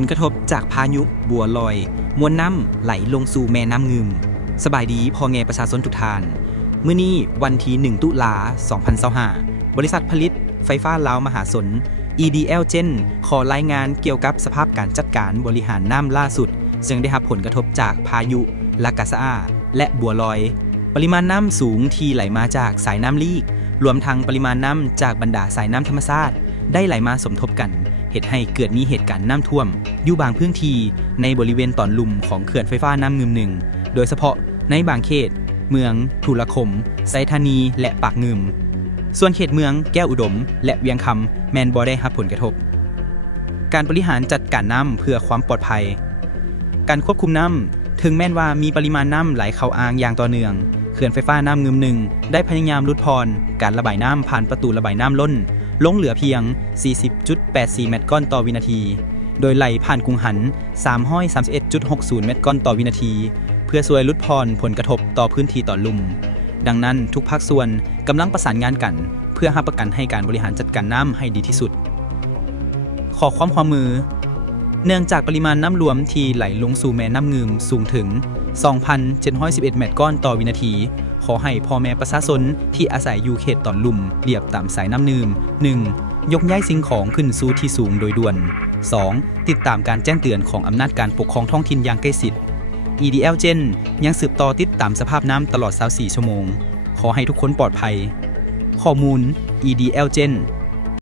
ผลกระทบจากพายุบัวลอยมวลน้ำไหลลงสู่แม่น้ำงึมสบายดีพอแงประชาชนทุกท่านมื้อนี้วันที่1ตุลา2025บริษัทผลิตไฟฟ้าลาวมหาสน EDL Gen ขอรายงานเกี่ยวกับสภาพการจัดการบริหารน้ำล่าสุดซึ่งได้รับผลกระทบจากพายุลากาซาและบัวลอยปริมาณน้ำสูงที่ไหลมาจากสายน้ำลีกรวมทั้งปริมาณน้ำจากบรรดาสายน้ำธรรมชาติได้ไหลมาสมทบกันเหตุให้เกิดมีเหตุการณ์น้ำท่วมอยู่บางพื้นที่ในบริเวณตอนลุ่มของเขื่อนไฟฟ้าน้ำงึมหนึ่งโดยเฉพาะในบางเขตเมืองทุรคมไซธานีและปากงึมส่วนเขตเมืองแก้วอุดมและเวียงคำแมนบ่ได้รับผลกระทบการบริหารจัดการน้ำเพื่อความปลอดภัยการควบคุมน้ำถึงแม้ว่ามีปริมาณน้ำไหลเข้าอ่างอย่างต่อเนื่องเขื่อนไฟฟ้าน้ำงึมหนึ่งได้พยายามลดพรการระบายน้ำผ่านประตูระบายน้ำล้นลงเหลือเพียง 40.84 เมตรก้อนต่อวินาทีโดยไหลผ่านกุงหัน 331.60 เมตรก้อนต่อวินาทีเพื่อช่วยลดพรผลกระทบต่อพื้นที่ต่อลุ่มดังนั้นทุกภาคส่วนกำลังประสานงานกันเพื่อหาประกันให้การบริหารจัดการน้ำให้ดีที่สุดขอความมือเนื่องจากปริมาณน้ำรวมที่ไหลลงสู่แม่น้ำงึมสูงถึง 2,711 เมตรก้อนต่อวินาทีขอให้พ่อแม่ประชาชนที่อาศัยอยู่เขตตอนลุ่มเรียบตามสายน้ำนืม 1. ยกย้ายสิ่งของขึ้นสู่ที่สูงโดยด่วน 2. ติดตามการแจ้งเตือนของอำนาจการปกครองท้องถิ่นอย่างใกล้ชิด EDL Gen ยังสืบต่อติดตามสภาพน้ำตลอด24ชั่วโมงขอให้ทุกคนปลอดภัยข้อมูล EDL Gen